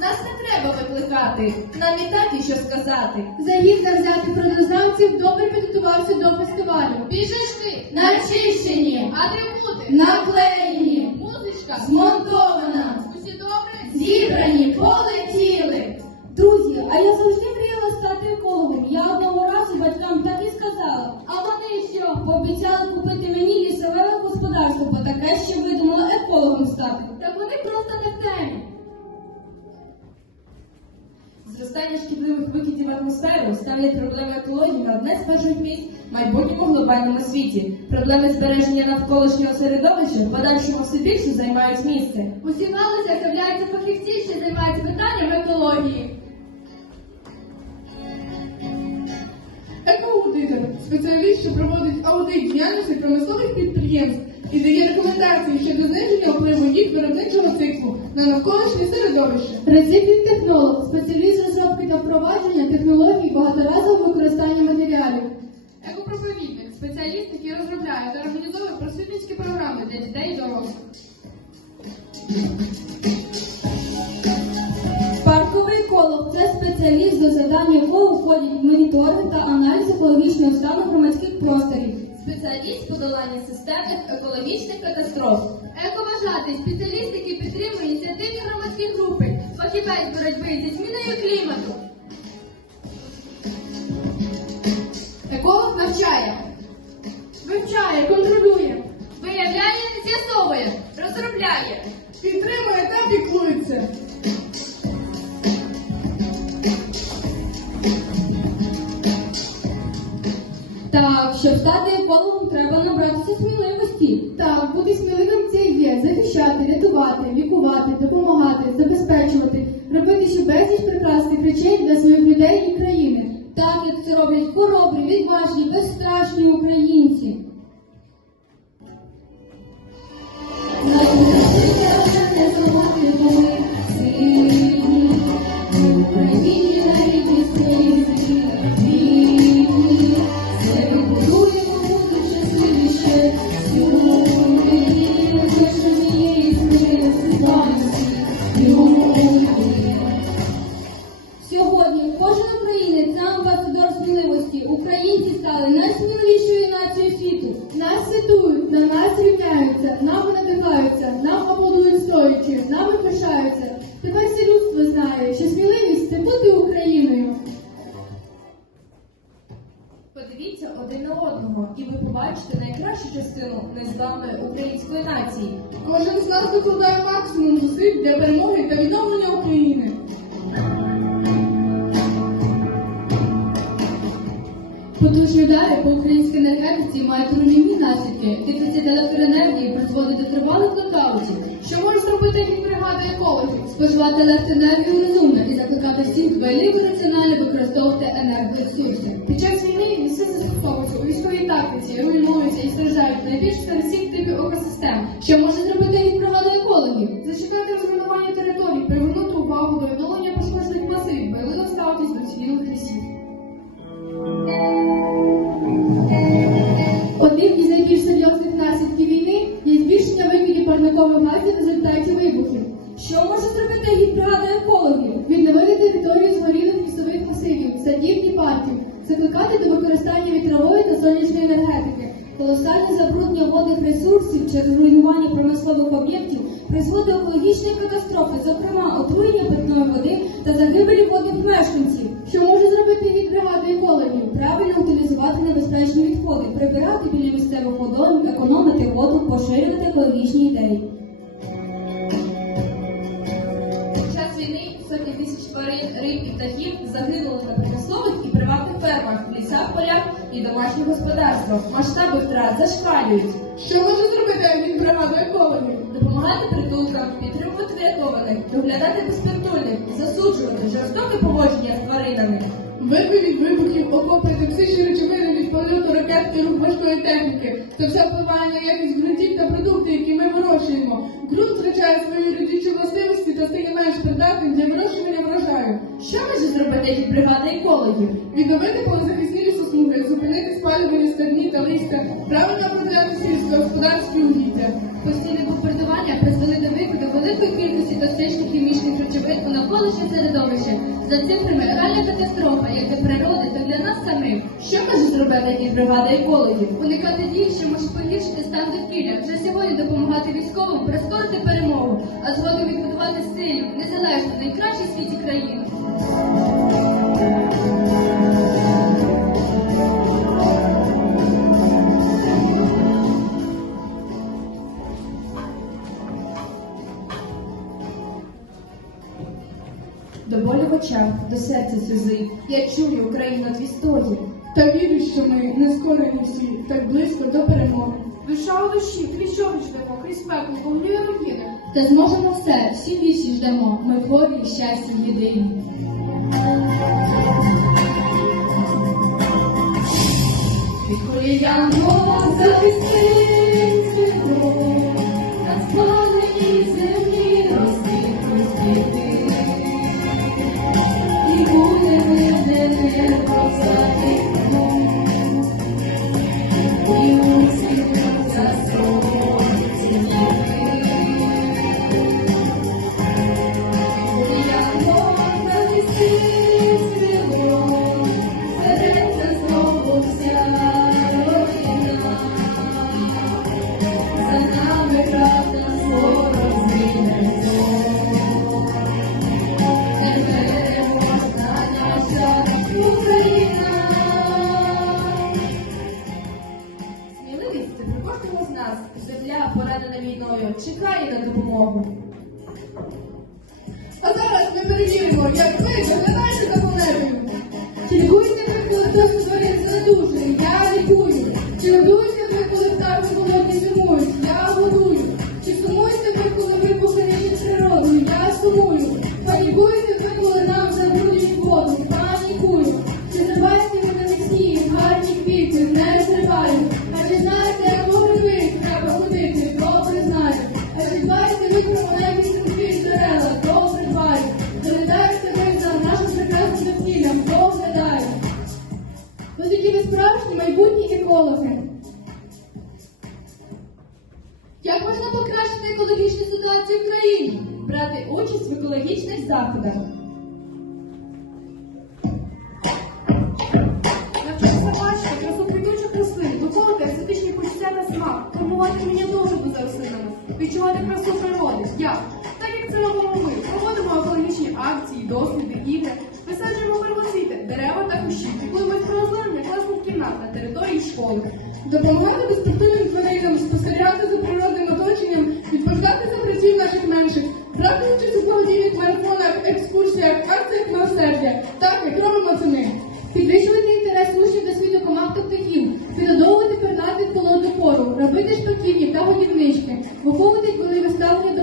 Нас не треба викликати, нам і так є що сказати. Загін завзятих продозавців добре підготувався до фестивалю. Біжишки, Начищені, атрибути, наклеєні, музичка, змонтована, усі добре. зібрані, полетіли. Друзі, а я завжди мріяла стати екологом. Я одного разу батькам так і сказала. А вони що? Пообіцяли купити мені лісове господарство, бо таке ще видумала екологом стати. Зростання шкідливих викидів в атмосферу ставлять проблеми екології на одне з перших місць в майбутньому глобальному світі. Проблеми збереження навколишнього середовища в подальшому все більше займають місце. Усі галузях з'являються фахівці, що займаються питанням екології. Екоаудитор – спеціаліст, що проводить аудит діяльності промислових підприємств і дає рекомендації щодо зниження впливу їх виробничого циклу на навколишнє середовище. Реципів технолог, спеціаліст розробки та впровадження технологій багаторазового використання матеріалів. Екопроповідник – спеціаліст, який розробляє та організовує просвітницькі програми для дітей і дорослих. Парковий еколог це спеціаліст, до завдань якого входять моніторинг та аналіз екологічного стану громадських просторів. Спеціаліст подолання системних екологічних катастроф. Ековажатий спеціаліст, який підтримує ініціативні громадські групи, фахівець боротьби зі зміною клімату. Еколог навчає. Вивчає, контролює. Виявляє, з'ясовує, розробляє. Підтримує та піклується. Щоб стати екологом, треба набратися сміливості. Так, бути сміливим це і є захищати, рятувати, лікувати, допомагати, забезпечувати, робити ще безліч прекрасних речей для своїх людей і країни. Так, як це роблять хоробрі, відважні, безстрашні українці. Одного, і ви побачите найкращу частину незламної української нації. Кожен з нас докладає максимум зусиль для перемоги та відновлення України. Потужні удари по українській енергетиці мають руйнівні наслідки. Дефіцит електроенергії призводить до тривалих блокаутів. Що може зробити як бригада екологів? Споживати електроенергію розумно і закликати всіх дбайливо раціонально використовувати енергоресурси. Під час війни військовій руйнуються і страждають найбільш всіх типів екосистем. Що може зробити їх бригада екологів? Зачекати розмінування територій, привернути увагу до відновлення пошкоджених масивів, байливо ставитись до цілих лісів. Одним із найбільш серйозних наслідків війни є збільшення викидів парникових газів в результаті вибухів. Що може зробити гідбригада екологів? Відновити територію згорілих лісових масивів, садів і парків, закликати до використання вітрової сонячної енергетики. Колосальне забруднення водних ресурсів через руйнування промислових об'єктів призводить до екологічної катастрофи, зокрема отруєння питної води та загибелі водних мешканців. Що може зробити гідбригада екологів? Правильно утилізувати небезпечні відходи, прибирати біля місцевих водойм, економити воду, поширювати екологічні ідеї. І домашніх господарствах. Масштаби втрат зашкалюють. Що може зробити як бригада екологів? Допомагати притулкам, підтримувати врятованих, доглядати безпритульних, засуджувати жорстоке поводження з тваринами. Вирви від вибухів, окопи, токсичні речовини від польоту ракет і рух важкої техніки. Це все впливає на якість ґрунтів та продукти, які ми вирощуємо. Ґрунт втрачає свої родючі властивості та стає менш придатним для вирощування врожаю. Що може зробити їх бригада екологів? Відновити полезахисні лісосмуги, спалювання стегні та листя, правильно обробляти сільськогосподарські угіддя. Постійне бомбардування призвели до викиду великої кількості токсичних хімічних речовин у навколишнє За цифрами реальна катастрофа, як для природи, так для нас самих. Що може зробити гідбригада екологів? Уникати дій, що можуть погіршити стан довкілля, вже сьогодні допомагати військовим прискорити перемогу, а згодом відбудувати сильну, незалежну, найкращу в світі країну. До серця сльози. Я чую Україна твій стогін. Та вірю, що ми не скорені всі, так близько до перемоги. Душа у душі, крізь що ждемо, крізь пекло, повнює руїни. Та зможемо все, всі вічі ждемо, ми хворі, щастя єдині. Від коліян захистить Як можна покращити екологічну ситуацію в країні? Брати участь в екологічних заходах. Навчитися бачити красу квітучих рослин, доколити естетичні почуття смак, формувати мені догляду за рослинами, відчувати красу природи. Як? Так як це робимо ми. Проводимо екологічні акції, досліди, ігри, висаджуємо первоцвіти, дерева та кущі, піклуємось про класних кімнат на території школи. Допомагати безпортивним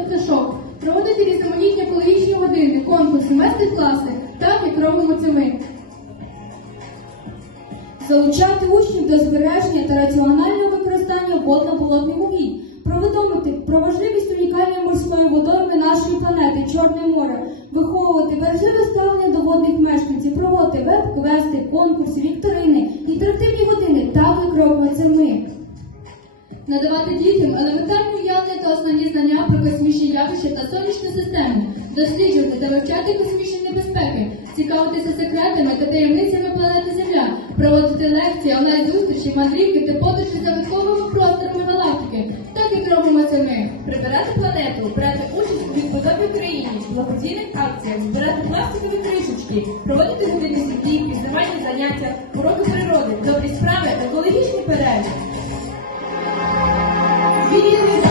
пташок, проводити різноманітні екологічні години, конкурси, майстер-класи, так як робимо це ми. Залучати учнів до збереження та раціонального використання водно-болотних угідь, провідомити про важливість унікальної морської водойми нашої планети Чорне море, виховувати бережливе ставлення до водних мешканців, проводити веб-квести, конкурси, вікторини, інтерактивні години, так як робимо це ми. Надавати дітям елементарні уявлення та основні знання про космічні явища та сонячну систему, досліджувати та вивчати космічні небезпеки, цікавитися секретами та таємницями планети Земля, проводити лекції, онлайн-зустрічі, мандрівки та подорожі за військовими просторами галактики, так як робимо це ми. Прибирати планету, брати участь у відбудові країни, благодійних акціях, збирати пластикові кришечки, проводити години сім'ї, пізнавальні заняття, уроки природи, добрі справи, екологічний перелік. Amen.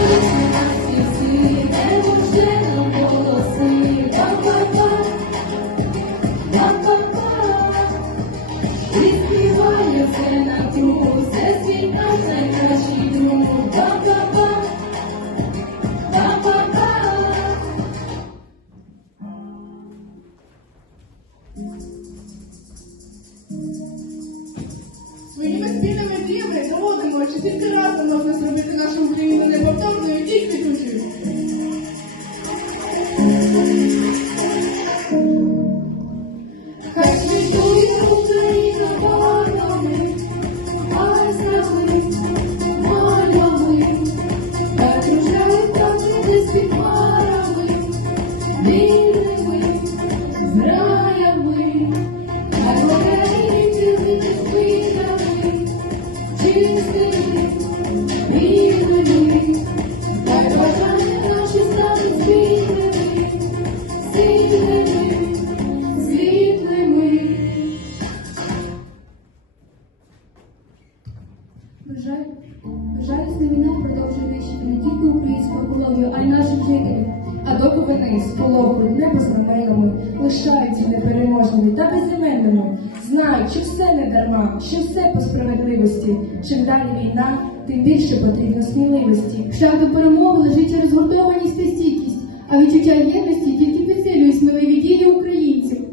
Жалість на війна продовжує нищити не тільки українську екологію, а й наших жителів. А доки з половою непознаменними лишаються непереможними та безіменними, знають, що все не дарма, що все по справедливості. Чим далі війна, тим більше потрібно сміливості. В шляху перемоги лежить розгуртованість та стійкість, а відчуття єдності тільки підсилює сміливі дії українців.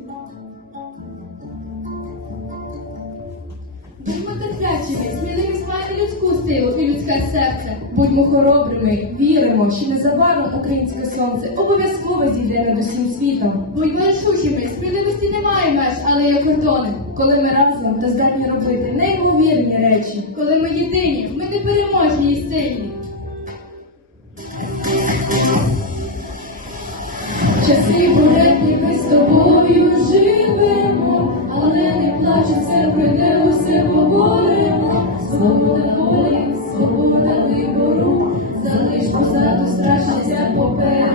Будьмо терплячими, сміливість має людську силу і людське серце. Будьмо хоробрими, віримо, що незабаром українське сонце обов'язково зійде над усім світом. Будьмо рішучими, сміливості немає меж, але є кордони. Коли ми разом та здатні робити неймовірні речі. Коли ми єдині, ми непереможні і сильні. Часи буретні ми з тобою живемо, але не плач, все усе поборемо, свобода волі, свобода вибору, залиш позаду страшаться попереду.